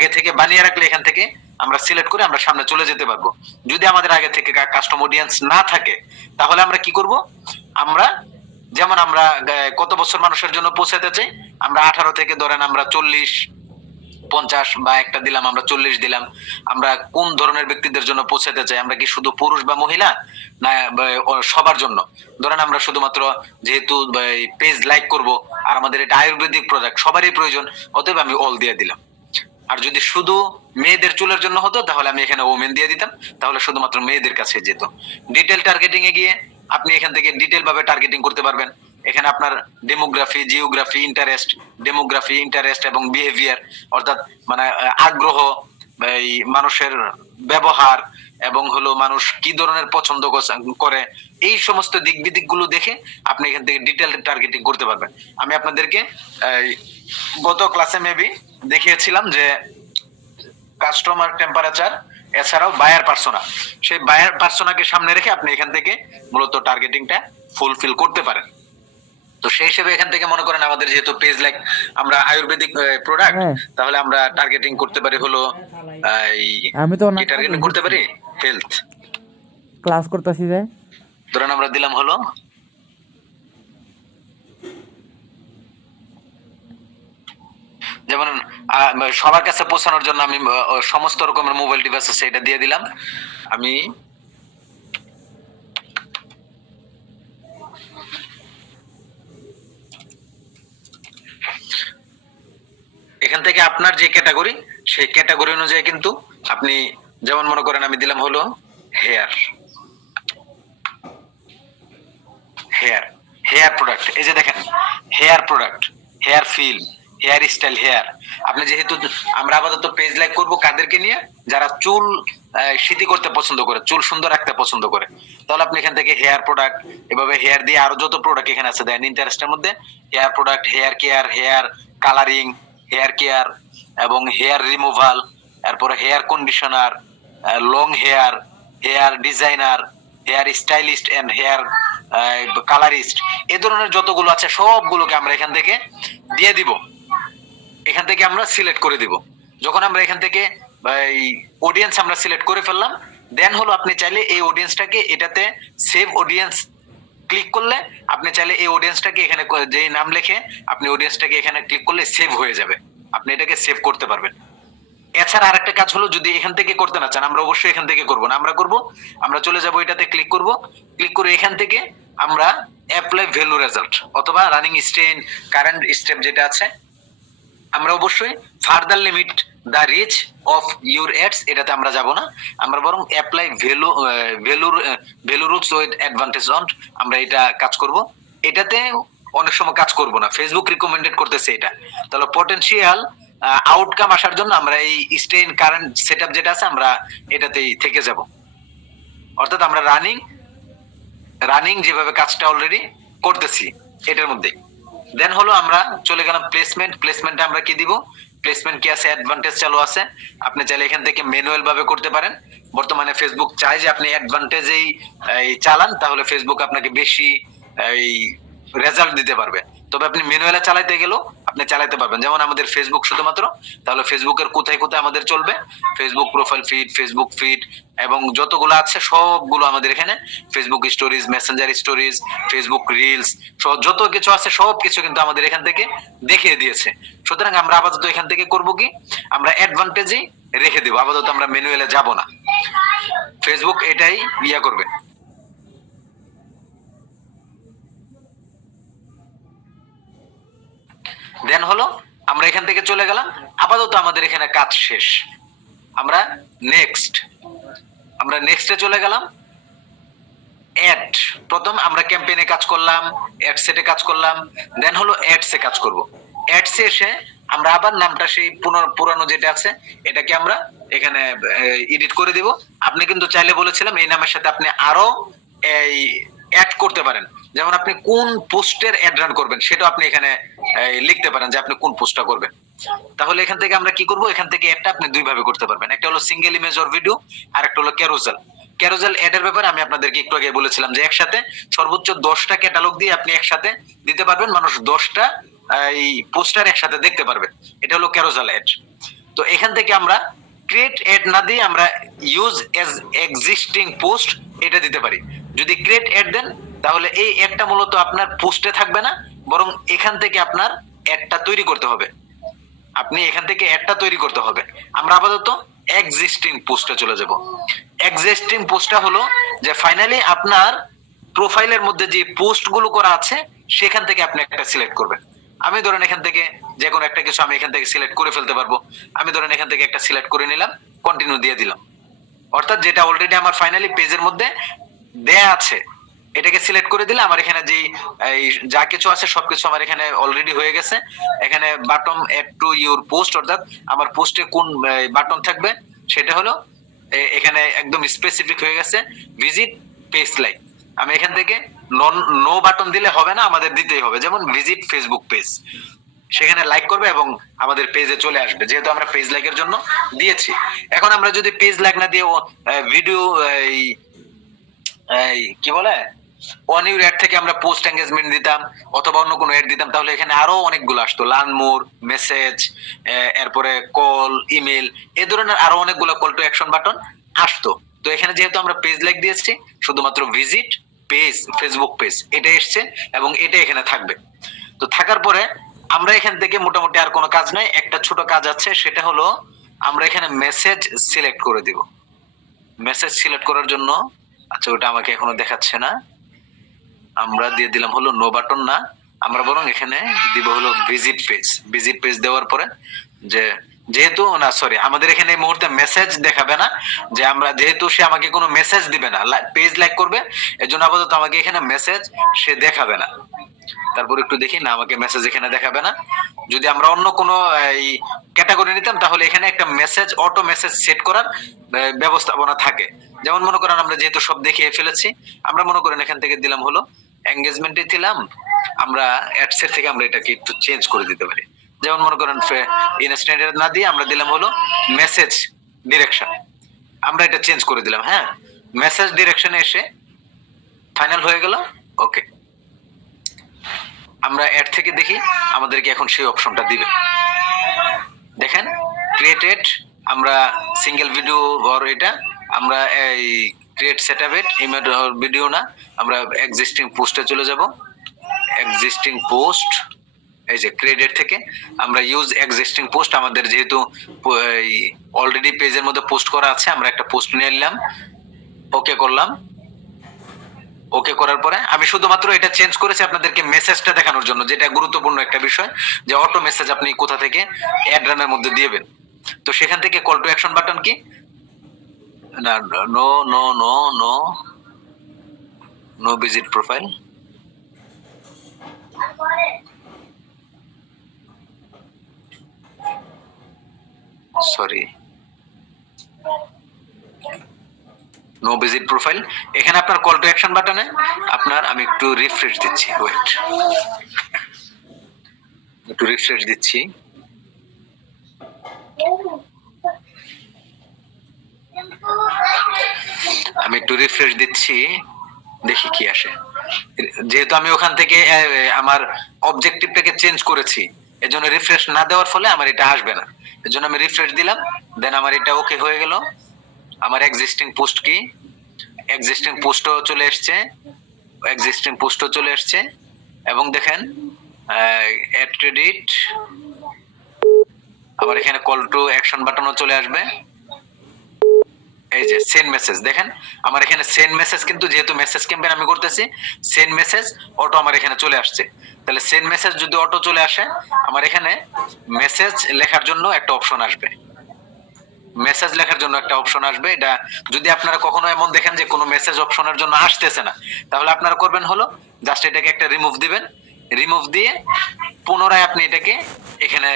আগে থেকে বানিয়ে রাখলে এখান থেকে আমরা সিলেক্ট করে আমরা সামনে চলে যেতে পারবো। যদি আমাদের আগে থেকে কাস্টম অডিয়েন্স না থাকে তাহলে আমরা কি করব, আমরা যেমন আমরা কত বছর মানুষের জন্য পৌঁছাতে চাই, আমরা 18 থেকে ধরেন আমরা 40 50 বা একটা দিলাম, আমরা 40 দিলাম। আমরা কোন ধরনের ব্যক্তিদের জন্য পৌঁছাতে চাই, আমরা কি শুধু পুরুষ বা মহিলা না সবার জন্য? ধরেন আমরা শুধুমাত্র যেহেতু পেজ লাইক করব আর আমাদের এটা আয়ুর্বেদিক প্রোডাক্ট সবারই প্রয়োজন, অতএব আমি অল দিয়ে দিলাম। আর যদি শুধু মেয়েদের চুলের জন্য হতো তাহলে আমি এখানে ওমেন দিয়ে দিতাম, তাহলে শুধুমাত্র মেয়েদের কাছে যেত। ডিটেল টার্গেটিং এ গিয়ে আপনি এখান থেকে ডিটেল ভাবে টার্গেটিং করতে পারবেন। এখানে আপনার demography, geography, interest, demography, interest এবং বিহেভিয়ার, অর্থাৎ মানে আগ্রহ, এই মানুষের ব্যবহার এবং হলো মানুষ কি ধরনের পছন্দ করে, এই সমস্ত দিক বিদিক গুলো দেখে আপনি এখান থেকে ডিটেল টার্গেটিং করতে পারবেন। আমি আপনাদেরকে গত ক্লাসে মেবি দেখিয়েছিলাম যে কাস্টমার টেম্পারেচার এছাড়াও বায়ার পার্সোনা, সেই বায়ার পার্সোনাকে সামনে রেখে আপনি এখান থেকে মূলত টার্গেটিংটা ফুলফিল করতে পারেন। তো সেই হিসেবে এখান থেকে মনে করেন আমাদের যেহেতু পেজ লাইক আমরা আয়ুর্বেদিক প্রোডাক্ট, তাহলে আমরা টার্গেটিং করতে পারি হলো আমি তো কি টার্গেটিং করতে পারি, হেলথ ক্লাস করতেছি যে ধরেন আমরা দিলাম হলো যেমন সবার কাছে পৌঁছানোর জন্য আমি সমস্ত রকমের মোবাইল ডিভাইস আছে এটা দিয়ে দিলাম। আমি এখান থেকে আপনার যে ক্যাটাগরি সেই ক্যাটাগরি অনুযায়ী কিন্তু আপনি যেমন মনে করেন আমি দিলাম হলো হেয়ার, হেয়ার হেয়ার প্রোডাক্ট, এই যে দেখেন hair product, hair film, hair style, hair. আপনি যেহেতু আমরা আপাতত পেজ লাইক করব কাদেরকে নিয়ে, যারা চুল সিটি করতে পছন্দ করে, চুল সুন্দর রাখতে পছন্দ করে, তাহলে আপনি এখান থেকে হেয়ার প্রোডাক্ট, এভাবে হেয়ার দিয়ে আরো যত প্রোডাক্ট এখানে আছে দেন ইন্টারেস্টের মধ্যে, hair product, hair care, hair colouring, hair care এবং হেয়ার রিমুভাল, তারপরে hair conditioner, long hair, hair designer, hair stylist and hair colourist, এই ধরনের যতগুলো আছে সবগুলোকে আমরা এখান থেকে দিয়ে দিব। এখান থেকে আমরা সিলেক্ট করে দিব। যখন আমরা এখান থেকে এই অডিয়েন্স আমরা সিলেক্ট করে ফেললাম, দেন হলো আপনি চাইলে এই অডিয়েন্সটাকে এটাতে সেভ অডিয়েন্স ক্লিক করলে আপনি চাইলে এই অডিয়েন্সটাকে এখানে যেই নাম লিখে আপনি অডিয়েন্সটাকে এখানে ক্লিক করলে সেভ হয়ে যাবে, আপনি এটাকে সেভ করতে পারবেন। এছাড়া আরেকটা কাজ হলো যদি এখান থেকে করতে না চান, আমরা অবশ্যই এখান থেকে করব না, আমরা করব আমরা চলে যাব এটাতে ক্লিক করব, ক্লিক করে এখান থেকে আমরা অ্যাপ্লাই ভ্যালু রেজাল্ট অথবা রানিং স্টেন কারেন্ট স্টেপ যেটা আছে, আমরা অবশ্যই further limit the reach of your ads এটাতে আমরা যাব না, আমরা বরং apply value routes with advantage on আমরা এটা কাজ করব। এটাতে অনেক সময় কাজ করব না, ফেসবুক রিকমেন্ডেড করতেছে এটা, তাহলে পটেনশিয়াল আউটকাম আসার জন্য আমরা এই স্টেইন কারেন্ট সেটআপ যেটা আছে আমরা এটাতেই থেকে যাব, অর্থাৎ আমরা রানিং যেভাবে কাজটা অলরেডি করতেছি এটার মধ্যে। দেন হলো আমরা চলে গেলাম প্লেসমেন্ট, প্লেসমেন্টে আমরা কি দিব, প্লেসমেন্ট কি আছে, অ্যাডভান্টেজ চালু আছে, আপনি চাইলে এখান থেকে ম্যানুয়াল ভাবে করতে পারেন। বর্তমানে ফেসবুক চায় যে আপনি অ্যাডভান্টেজেই চালান, তাহলে ফেসবুক আপনাকে বেশি এই রেজাল্ট দিতে পারবে। তবে আপনি ম্যানুয়ালে চালাইতে গেলেও আপনি চালাতে পারবেন, যেমন আমাদের ফেসবুক শুধুমাত্র, তাহলে ফেসবুকের কোথায় কোথায় আমাদের চলবে, Facebook profile feed, Facebook feed এবং যতগুলো আছে সবগুলো আমাদের এখানে, Facebook stories, Messenger stories, Facebook reels, যত কিছু আছে সব কিছু কিন্তু আমাদের এখান থেকে দেখিয়ে দিয়েছে। সুতরাং আমরা আপাতত এখান থেকে করব কি, আমরা অ্যাডভান্টেজই রেখে দেব, আপাতত আমরা ম্যানুয়ালে যাব না, ফেসবুক এটাই ইয়া করবে। দেন হলো আমরা এখান থেকে চলে গেলাম, আপাতত আমাদের এখানে কাজ শেষ, আমরা নেক্সটে চলে গেলাম। অ্যাড, প্রথম আমরা ক্যাম্পেইনে কাজ করলাম, অ্যাড সেটে কাজ করলাম, দেন হলো অ্যাডসে কাজ করব। অ্যাডসে এসে আমরা আবার নামটা সেই পুরানো যেটা আছে এটাকে আমরা এখানে এডিট করে দিব। আপনি কিন্তু চাইলে বলেছিলাম এই নামের সাথে আপনি আরো এই অ্যাড করতে পারেন, যেমন আপনি কোন পোস্টের অ্যাড রান করবেন সেটা আপনি এখানে লিখতে পারেন যে আপনি কোন পোস্টটা করবেন। তাহলে এখান থেকে আমরা কি করব, এখান থেকে একটা আপনি দুই ভাবে করতে পারবেন, একটা হলো সিঙ্গেল ইমেজ অর ভিডিও, আর একটা হলো ক্যারোসেল। ক্যারোসেল এডের ব্যাপারে আমি আপনাদেরকে একটু আগে বলেছিলাম যে একসাথে সর্বোচ্চ 10টা ক্যাটালগ দিয়ে আপনি একসাথে দিতে পারবেন, মানুষ 10টা এই পোস্টার একসাথে দেখতে পারবে, এটা হলো ক্যারোসেল এড। তো এখান থেকে আমরা ক্রিয়েট অ্যাড না দিয়ে আমরা ইউজ এজ এক্সিস্টিং পোস্ট এটা দিতে পারি। যদি ক্রিয়েট অ্যাড দেন তাহলে এই অ্যাডটা মূলত আপনার পোস্টে থাকবে না, বরং এখান থেকে আপনার অ্যাডটা তৈরি করতে হবে। আপনি এখান থেকে অ্যাডটা তৈরি করতে হবে। আমরা আপাতত এক্সিস্টিং পোস্টে চলে যাব। এক্সিস্টিং পোস্টটা হলো যে ফাইনালি আপনার প্রোফাইলের মধ্যে যে পোস্টগুলো করা আছে সেখান থেকে আপনি একটা সিলেক্ট করবেন। আমি ধরেন এখান থেকে যে কোনো একটা কিছু আমি এখান থেকে সিলেক্ট করে ফেলতে পারবো। আমি ধরেন এখান থেকে একটা সিলেক্ট করে নিলাম, কন্টিনিউ দিয়ে দিলাম। অর্থাৎ যেটা অলরেডি আমার ফাইনালি পেজের মধ্যে দেয়া আছে এটাকে সিলেক্ট করে দিলে আমার এখানে যে এই যা কিছু আছে সবকিছু আমার এখানে অলরেডি হয়ে গেছে। এখানে button add to your post, অর্থাৎ আমার পোস্টে কোন বাটন থাকবে সেটা হলো এখানে একদম স্পেসিফিক হয়ে গেছে, ভিজিট পেজ লাইক। আমি এখান থেকে নো বাটন দিলে হবে না, আমাদের দিতেই হবে। যেমন ভিজিট ফেসবুক পেজ, সেখানে লাইক করবে এবং আমাদের পেজে চলে আসবে, যেহেতু আমরা পেজ লাইকের জন্য দিয়েছি। এখন আমরা যদি পেজ লাইক না দিয়ে ভিডিও কি বলে অন ইউর অ্যাড থেকে আমরা পোস্ট এঙ্গেজমেন্ট দিতাম অথবা অন্য কোনো অ্যাড দিতাম, তাহলে এখানে আরো অনেকগুলো আসতো, লার্ন মোর, মেসেজ, এরপরে কল, ইমেল, এই ধরনের আরো অনেকগুলো কল টু অ্যাকশন বাটন আসতো। তো এখানে যেহেতু আমরা পেজ লাইক দিয়েছি, শুধুমাত্র ভিজিট পেজ ফেসবুক পেজ এটা এসছে এবং এটা এখানে থাকবে। তো থাকার পরে আমরা এখান থেকে মোটামুটি আর কোনো কাজ নাই, একটা ছোট কাজ আছে, সেটা হলো আমরা এখানে মেসেজ সিলেক্ট করে দিব। মেসেজ সিলেক্ট করার জন্য, আচ্ছা ওটা আমাকে এখনো দেখাচ্ছে না, আমরা দিয়ে দিলাম হলো নো বাটন না, আমরা বরং এখানে দিব হলো ভিজিট পেজ। ভিজিট পেজ দেওয়ার পরে যে যেহেতু না সরি আমাদের এখানে এই মুহূর্তে মেসেজ দেখাবে না, যে আমরা যেহেতু সে আমাকে কোনো মেসেজ দিবে না, পেজ লাইক করবে, এজন্য আপাতত আমাকে এখানে মেসেজ সে দেখাবে না। তারপর একটু দেখি না, আমাকে মেসেজ এখানে দেখাবে না। যদি আমরা অন্য কোনো এই ক্যাটাগরি নিতাম তাহলে এখানে একটা মেসেজ অটো মেসেজ সেট করার ব্যবস্থাপনা থাকে। যেমন মনে করেন আমরা যেহেতু সব দেখিয়ে ফেলেছি, আমরা মনে করেন এখান থেকে দিলাম হলো এঙ্গেজমেন্টে দিলাম, আমরা অ্যাডস এর থেকে আমরা এটাকে একটু চেঞ্জ করে দিতে পারি। যেমন মনে করেন ইনস্ট্যান্ট না দিয়ে আমরা দিলাম হলো মেসেজ ডিরেকশন, আমরা এটা চেঞ্জ করে দিলাম। হ্যাঁ, মেসেজ ডিরেকশনে এসে ফাইনাল হয়ে গেল। ওকে, আমরা অ্যাড থেকে দেখি আমাদেরকে এখন সেই অপশনটা দিবে। দেখেন ক্রিয়েটেড, আমরা সিঙ্গেল ভিডিও or এটা আমরা এই ক্রিয়েট সেটআপ ইট ইমেজ ভিডিও না, আমরা এক্সিস্টিং পোস্টে চলে যাব। এক্সিস্টিং পোস্ট, এই যে ক্রিয়েটেড থেকে আমরা ইউজ এক্সিস্টিং পোস্ট, আমাদের যেহেতু অলরেডি পেজের মধ্যে পোস্ট করা আছে, আমরা একটা পোস্ট নিয়ে নিলাম, ওকে করলাম। ওকে করার পরে আমি শুধুমাত্র এটা চেঞ্জ করেছি আপনাদেরকে মেসেজটা দেখানোর জন্য, যেটা গুরুত্বপূর্ণ একটা বিষয়, যে অটো মেসেজ আপনি কোথা থেকে অ্যাড রানের মধ্যে দিবেন। তো সেখান থেকে কল টু অ্যাকশন বাটন কি না, no no no no no visit profile, sorry no visit profile. এখানে আপনার কল টু অ্যাকশন বাটনে আপনার, আমি একটু রিফ্রেশ দিচ্ছি, ওয়েট একটু রিফ্রেশ দিচ্ছি। আমি একটু রিফ্রেশ দিচ্ছি, দেখি কি আসে। যেহেতু আমি ওখান থেকে আমার অবজেক্টিভটাকে চেঞ্জ করেছি, এজন্য রিফ্রেশ না দেওয়ার ফলে আমার এটা আসবে না। এজন্য আমি রিফ্রেশ দিলাম, দেন আমার এটা ওকে হয়ে গেল। আমার এক্সিস্টিং পোস্ট কি, এক্সিস্টিং পোস্টও চলে আসছে, এক্সিস্টিং পোস্টও চলে আসছে। এবং দেখেন অ্যাড ক্রেডিট, আবার এখানে কল টু অ্যাকশন বাটনও চলে আসবে। এই যে সেন্ড মেসেজ, দেখেন আমার এখানে সেন্ড মেসেজ, কিন্তু যেহেতু মেসেজ ক্যাম্পেইন আমি করতেছি, সেন্ড মেসেজ অটো আমার এখানে চলে আসছে। তাহলে সেন্ড মেসেজ যদি অটো চলে আসে, আমার এখানে মেসেজ লেখার জন্য একটা অপশন আসবে, মেসেজ লেখার জন্য একটা অপশন আসবে। এটা যদি আপনারা কখনো এমন দেখেন যে কোনো মেসেজ অপশনের জন্য আসতেছে না, তাহলে আপনারা করবেন হলো জাস্ট এটাকে একটা রিমুভ দিবেন। রিমুভ দিয়ে পুনরায় আপনি এটাকে এখানে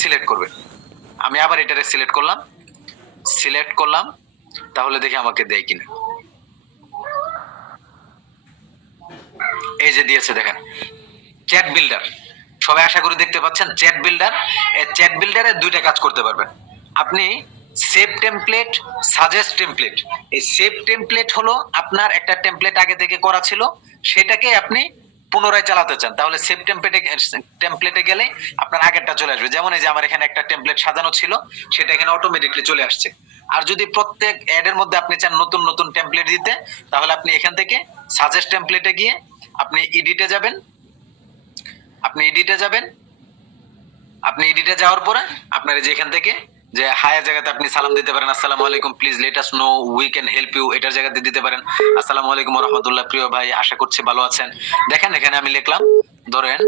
সিলেক্ট করবেন। আমি আবার এটাকে সিলেক্ট করলাম, সিলেক্ট করলাম, তাহলে দেখি আমাকে দেয় কিনা। এই যে দিয়েছে দেখেন চ্যাট বিল্ডার, সবাই আশা করি দেখতে পাচ্ছেন চ্যাট বিল্ডার। এই চ্যাট বিল্ডারে দুইটা কাজ করতে পারবেন আপনি, সেভ টেমপ্লেট, সাজেস্ট টেমপ্লেট। এই সেভ টেমপ্লেট হলো আপনার একটা টেমপ্লেট আগে থেকে করা ছিল, সেটাকে আপনি পুনরায় চালাতে চান, তাহলে সেভ টেমপ্লেটে গেলে আপনার আগেরটা চলে আসবে। যেমন এই যে আমার এখানে একটা টেমপ্লেট সাজানো ছিল, সেটা এখানে অটোমেটিকলি চলে আসছে। আর যদি প্রত্যেক অ্যাড এর মধ্যে আপনি চান নতুন নতুন টেমপ্লেট দিতে, তাহলে আপনি এখান থেকে সাজেস্ট টেমপ্লেটে গিয়ে আপনি এডিটে যাবেন। আপনি এডিটে যাওয়ার পরে আপনার এই যে এখান থেকে যে হায়ের জায়গাতে আপনি সালাম দিতে পারেন, আসসালামু আলাইকুম, please let us know we can help you, এটার জায়গাতে দিতে পারেন আসসালামু আলাইকুম ওয়া রাহমাতুল্লাহ, প্রিয় ভাই আশা করছি ভালো আছেন। দেখেন এখানে আমি লিখলাম, ধরেন